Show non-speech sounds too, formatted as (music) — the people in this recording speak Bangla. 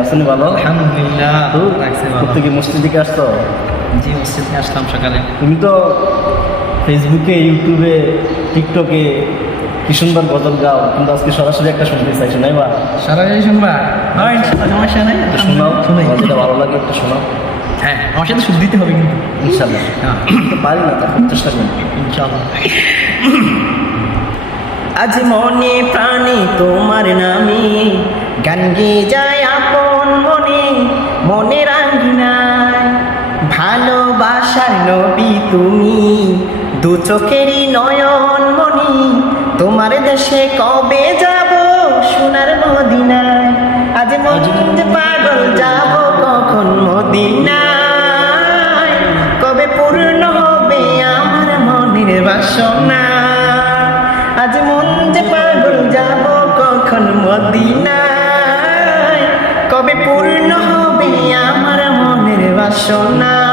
আসলে ভালো। আলহামদুলিল্লাহ প্রত্যেকে মসজিদ জি মসজিদে আসলাম সকালে। তুমি তো ফেসবুকে ইউটিউবে টিকটকে কি সুন্দর গজল গাও। কিন্তু আজকে সরাসরি একটা শুনতে চাইছো নাই বা? সরাসরি শুনবা? হ্যাঁ সমস্যা নাই। শোনাও। শুনাই। যেটা ভালো লাগে একটু শোনাও। হ্যাঁ আমার সাথে সুদ দিতে হবে কিন্তু। ইনশাল্লাহ। হ্যাঁ। (coughs) পারি না তারপর চেষ্টা করি ইনশাআল্লাহ আজ মনে প্রাণে তোমার নামে। গান গেয়ে যায় আপন মনে মনে রাঙ্গিনায়। ভালোবাসার নবী তুমি, দু চোখেরই নয়ন মনি তোমার দেশে কবে যাব সোনার মদিনায়? আজ মন পাগল যাব কখন মদিনায়? কবে পূর্ণ হবে আমার মনের বাসনা সোনা